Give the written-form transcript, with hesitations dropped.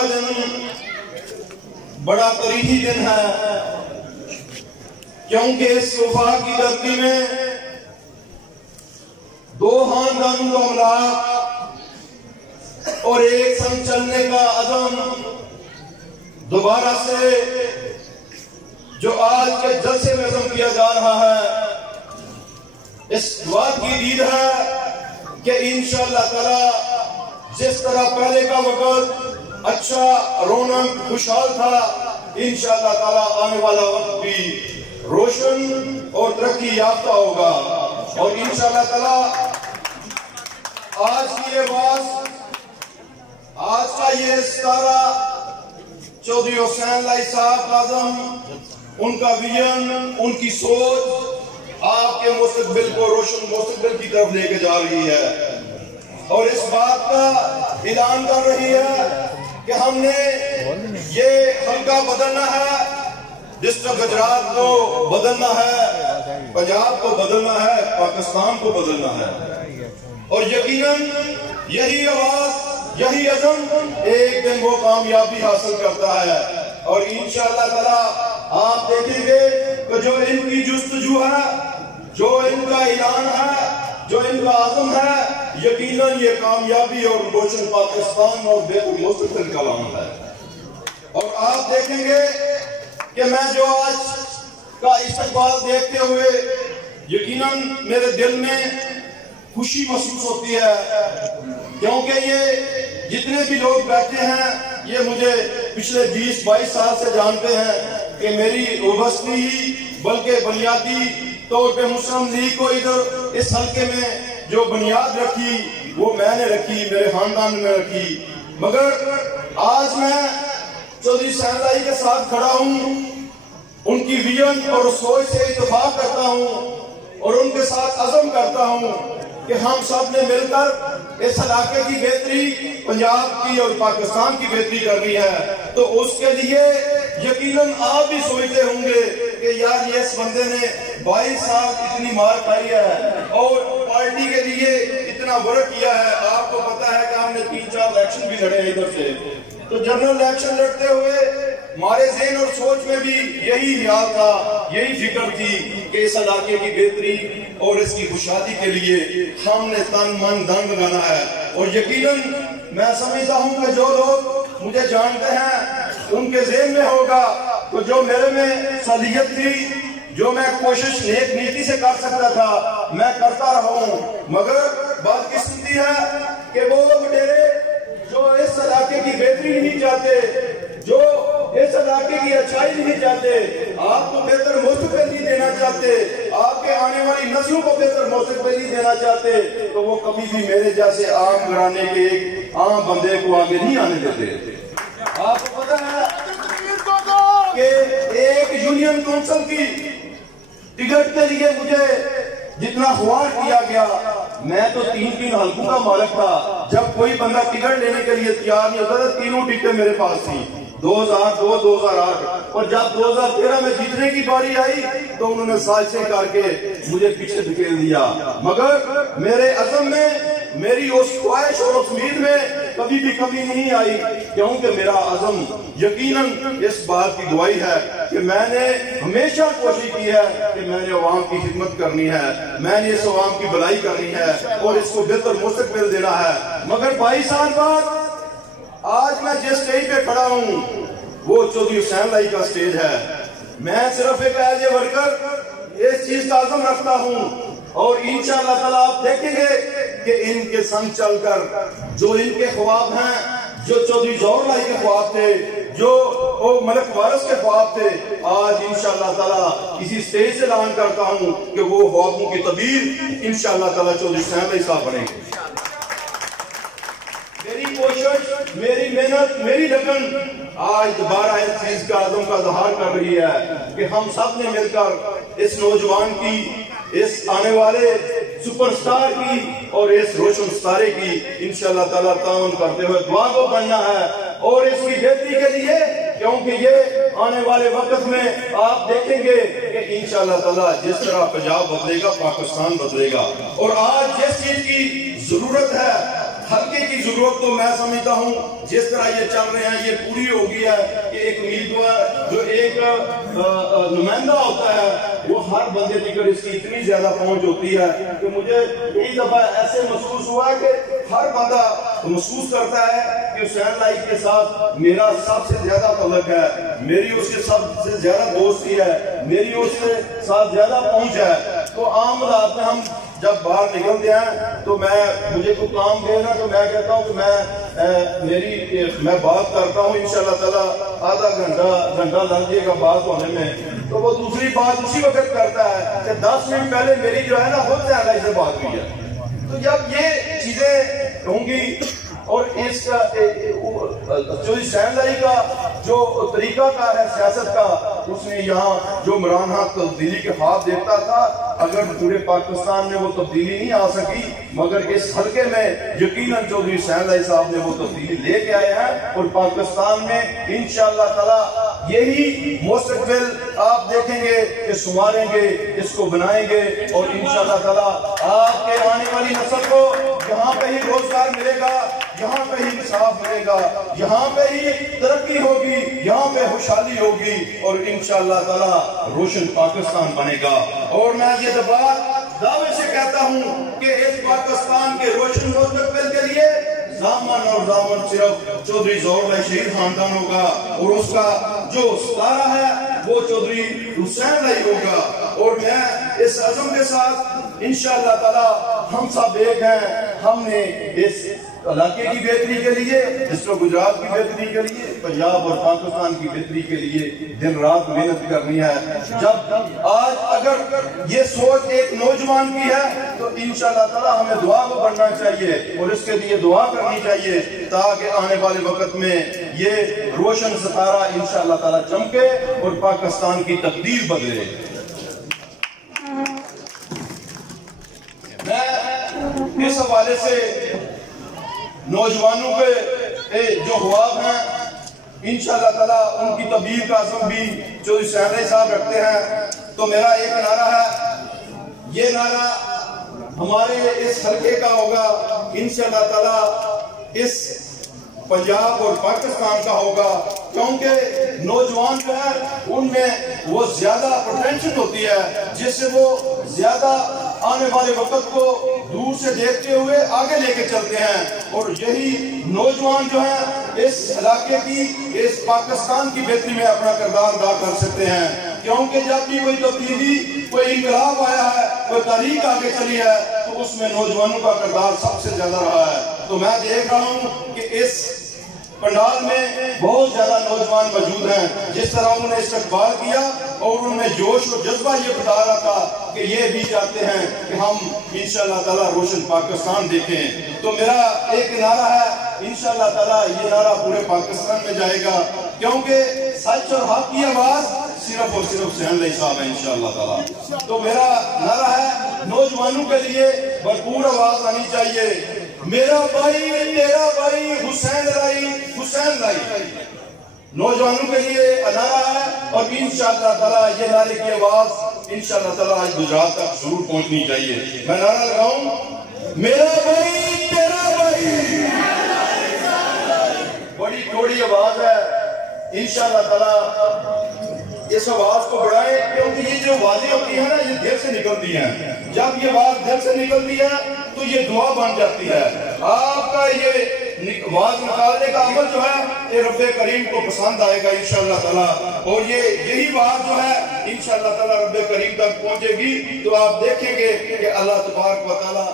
کا دن بڑا تاریخی دن ہے، کیونکہ اس وفا کی دھرتی میں دو خاندانوں کا املاک اور ایک سنگ چلنے کا عزم دوبارہ سے جو آج کے جلسے میں عزم کیا جا رہا ہے، اس بات کی دید ہے کہ انشاءاللہ تعالی جس طرح پہلے کا وقت اچھا رونق خوشحال تھا، انشاءاللہ تعالی آنے والا وقت بھی روشن اور ترقی یافتہ ہوگا، اور انشاءاللہ تعالی آج کی یہ بات، آج کا یہ ستارہ چودھری حسین لائی صاحب اعظم، ان کا ویژن، ان کی سوچ آپ کے مستقبل کو روشن مستقبل کی طرف لے کے جا رہی ہے، اور اس بات کا اعلان کر رہی ہے کہ ہم نے یہ حلقہ بدلنا ہے، ڈسٹرکٹ گجرات کو بدلنا ہے، پنجاب کو بدلنا ہے، پاکستان کو بدلنا ہے، اور یقیناً یہی آواز، یہی عزم ایک دن وہ کامیابی حاصل کرتا ہے، اور انشاءاللہ تعالی آپ دیکھیں گے کہ جو ان کی جستجو ہے، جو ان کا اعلان ہے، جو ان کا عزم ہے، یقیناً یہ کامیابی اور روشن پاکستان اور بہتر مستقبل کا عزم ہے، اور آپ دیکھیں گے کہ میں جو آج کا استقبال دیکھتے ہوئے یقیناً میرے دل میں خوشی محسوس ہوتی ہے، کیونکہ یہ جتنے بھی لوگ بیٹھے ہیں یہ مجھے پچھلے 20-22 سال سے جانتے ہیں کہ میری وابستگی ہی بلکہ بنیادی طور پہ مسلم لیگ کو ادھر اس حلقے میں جو بنیاد رکھی وہ میں نے رکھی، میرے خاندان میں رکھی، مگر آج میں چودھری حسین لائی کے ساتھ کھڑا ہوں، ان کی ویژن اور سوچ سے اتفاق کرتا ہوں، اور ان کے ساتھ عزم کرتا ہوں کہ ہم سب نے مل کر اس علاقے کی بہتری، پنجاب کی اور پاکستان کی بہتری کرنی ہے، تو اس کے لیے یقیناً آپ بھی سوچتے ہوں گے کہ یار یہ اس بندے نے 22 سال اتنی مار کھائی ہے اور پارٹی کے لیے اتنا ورک کیا ہے، آپ کو پتا ہے کہ ہم نے 3-4 الیکشن بھی لڑے ہیں ادھر سے، تو جنرل الیکشن لڑتے ہوئے ہمارے ذہن اور سوچ میں بھی یہی خیال تھا، یہی فکر تھی کہ اس علاقے کی بہتری اور اس کی خوشحالی کے لیے ہم نے تن من دھن لگانا ہے، اور یقیناً میں سمجھتا ہوں کہ جو لوگ مجھے جانتے ہیں ان کے ذہن میں ہوگا کہ جو میرے میں صلاحیت تھی، جو میں کوشش نیک نیتی سے کر سکتا تھا، میں کرتا رہا ہوں، مگر بات قسمتی ہے کہ وہ وڈیرے جو اس علاقے کی بہتری نہیں چاہتے، جو اس علاقے کی اچھائی نہیں چاہتے، آپ کو بہتر مستقبل نہیں دینا چاہتے، آپ کے آنے والی نسلوں کو بہتر مستقبل نہیں دینا چاہتے، تو وہ کبھی بھی میرے جیسے عام گھرانے کے ایک عام بندے کو آگے نہیں آنے دیتے۔ آپ کو پتا ہے کہ ایک یونین کونسل کی ٹکٹ کے لیے مجھے جتنا خوار کیا گیا، میں تو 3 حلقوں کا مالک تھا، جب کوئی بندہ ٹکٹ لینے کے لیے تیار نہیں ہوتا تھا، 3 ٹکٹیں میرے پاس تھی، 2002، 2008، اور جب 2013 میں جیتنے کی باری آئی تو انہوں نے سازشیں کر کے مجھے پیچھے دھکیل دیا، مگر میرے عزم میں، میری اس خواہش اور اس امید میں کبھی بھی کمی نہیں آئی، کیونکہ میرا عزم یقیناً اس بات کی گواہی ہے کہ میں نے ہمیشہ کوشش کی ہے کہ میں نے عوام کی خدمت کرنی ہے، میں نے اس عوام کی بھلائی کرنی ہے اور اس کو بہتر مستقبل دینا ہے، مگر 22 سال بعد آج میں جس سٹیج پہ کھڑا ہوں وہ چودھری حسین لائی کا سٹیج ہے، میں صرف ایک ایز اے ورکر اس چیز کا عزم رکھتا ہوں، اور انشاءاللہ تعالیٰ آپ دیکھیں گے کہ ان کے سنگ چل کر جو ان کے خواب ہیں، جو چودھری ظہور لائی کے خواب تھے، جو ملک وارث کے خواب تھے، آج انشاءاللہ تعالیٰ کسی سٹیج سے اعلان کرتا ہوں کہ وہ خوابوں کی تعبیر انشاءاللہ تعالیٰ چودھری حسین لائی صاحب بنیں گے۔ میری کوشش، میری محنت، میری لگن آج دوبارہ اس چیز کا عزم کا اظہار کر رہی ہے کہ ہم سب نے مل کر اس نوجوان کی، اس آنے والے سپر سٹار کی اور اس روشن ستارے کی انشاءاللہ تعالیٰ تعاون کرتے ہوئے دعا کو بننا ہے، اور اس کی بہتری کے لیے، کیونکہ یہ آنے والے وقت میں آپ دیکھیں گے کہ انشاءاللہ تعالیٰ جس طرح پنجاب بدلے گا، پاکستان بدلے گا، اور آج جس چیز کی ضرورت ہے حلقے کی ضرورت تو میں سمجھتا ہوں جس طرح یہ چل رہے ہیں یہ پوری ہو گئی ہے کہ ایک امیدوار جو ایک نمائندہ ہوتا ہے وہ ہر بندے تک اس کی اتنی زیادہ پہنچ ہوتی ہے کہ مجھے کئی دفعہ ایسے محسوس ہوا ہے کہ ہر بندہ محسوس کرتا ہے کہ حسین لائی کے ساتھ میرا سب سے زیادہ تعلق ہے، میری اس کے سب سے زیادہ دوستی ہے، میری اس کے ساتھ زیادہ پہنچ ہے۔ تو عام حالات میں ہم جب باہر نکلتے ہیں تو مجھے کوئی کام دے نا تو میں کہتا ہوں کہ میں بات کرتا ہوں انشاءاللہ تعالی آدھا گھنٹہ لگ جائے گا بات ہونے میں، تو وہ دوسری بات اسی وقت کرتا ہے کہ 10 منٹ پہلے میری جو ہے نا خود سے سے بات ہوئی ہے۔ تو جب یہ چیزیں ہوں گی اور اس کا جو حسین لائی کا جو طریقہ کار ہے سیاست کا، اس نے یہاں جو عمران خان تبدیلی کے خواب دیکھتا تھا، اگر پورے پاکستان میں وہ تبدیلی نہیں آ سکی مگر اس حلقے میں یقیناً چودھری حسین لائی صاحب نے وہ تبدیلی لے کے آئے ہیں، اور پاکستان میں انشاءاللہ تعالی یہی مستقبل آپ دیکھیں گے کہ سنواریں گے، اس کو بنائیں گے، اور انشاءاللہ تعالی آپ کے آنے والی نسل کو یہاں پہ ہی روزگار ملے گا، یہاں پہ ہی انصاف ملے گا، یہاں پہ ہی ترقی ہوگی، یہاں پہ خوشحالی ہوگی، اور انشاءاللہ تعالی روشن پاکستان بنے گا۔ اور میں یہ بات دعوے سے کہتا ہوں کہ اس پاکستان کے روشن مستقبل کے لیے ضامن اور ضامن صرف چودھری ظہور بھائی شہید خاندان ہوگا، اور اس کا جو ستارہ ہے وہ چودھری حسین لائی ہوگا۔ اور میں اس عزم کے ساتھ انشاءاللہ تعالی ہم سب ایک ہیں، ہم نے اس علاقے کی بہتری کے لیے، اس کو گجرات کی بہتری کے لیے، پنجاب اور پاکستان کی بہتری کے لیے دن رات محنت کرنی ہے۔ جب آج اگر یہ سوچ ایک نوجوان کی ہے تو انشاءاللہ تعالی ہمیں دعا کو بڑھنا چاہیے اور اس کے لیے دعا کرنی چاہیے تاکہ آنے والے وقت میں یہ روشن ستارہ انشاءاللہ تعالی چمکے اور پاکستان کی تقدیر بدلے۔ میں اس حوالے سے نوجوانوں کے جو خواب ہیں انشاءاللہ تعالیٰ ان کی تبدیل کا عزم بھی جو حسین لائی صاحب رکھتے ہیں، تو میرا ایک نعرہ ہے، یہ نعرہ ہمارے اس حلقے کا ہوگا، انشاءاللہ تعالیٰ اس پنجاب اور پاکستان کا ہوگا، کیونکہ نوجوان جو ہے ان میں وہ زیادہ پوٹینشل ہوتی ہے جس سے وہ زیادہ آنے والے وقت کو دور سے دیکھتے ہوئے آگے لے کے چلتے ہیں، اور یہی نوجوان جو ہیں اس علاقے کی، اس پاکستان کی بہتری میں اپنا کردار ادا کر سکتے ہیں، کیونکہ جب بھی کوئی تبدیلی، کوئی انقلاب آیا ہے، کوئی تاریخ آگے چلی ہے تو اس میں نوجوانوں کا کردار سب سے زیادہ رہا ہے۔ تو میں دیکھ رہا ہوں کہ اس پنڈال میں بہت زیادہ نوجوان موجود ہیں، جس طرح انہوں نے استقبال کیا اور ان میں جوش و جذبہ یہ بتا رہا تھا کہ یہ بھی چاہتے ہیں کہ ہم انشاءاللہ تعالیٰ روشن پاکستان دیکھیں۔ تو میرا ایک نعرہ ہے، انشاءاللہ تعالیٰ یہ نعرہ پورے پاکستان میں جائے گا، کیونکہ سچ اور حق کی آواز صرف اور صرف حسین لائی صاحب ہے انشاءاللہ تعالیٰ۔ تو میرا نعرہ ہے نوجوانوں کے لیے بھرپور آواز آنی چاہیے، میرا بھائی تیرا بھائی حسین لائی، حسین لائی، نوجوانوں کے لیے نعرہ ہے، اور انشاءاللہ تعالیٰ یہ نعرے کی آواز انشاءاللہ تعالیٰ آج گجرات تک ضرور پہنچنی چاہیے۔ میں نعرہ لگاؤں، میرا بھائی تیرا بھائی، بڑی تھوڑی آواز ہے، انشاءاللہ تعالیٰ اس آواز کو بڑھائیں، کیونکہ یہ جو آوازیں ہوتی ہیں نا یہ دل سے نکلتی ہیں، جب یہ آواز دل سے نکلتی ہے تو یہ دعا بن جاتی ہے۔ آپ کا یہ آواز نکالنے کا عمل جو ہے یہ رب کریم کو پسند آئے گا انشاءاللہ تعالیٰ، اور یہی بات جو ہے انشاءاللہ تعالیٰ رب کریم تک پہنچے گی تو آپ دیکھیں گے کہ اللہ تبارک و تعالیٰ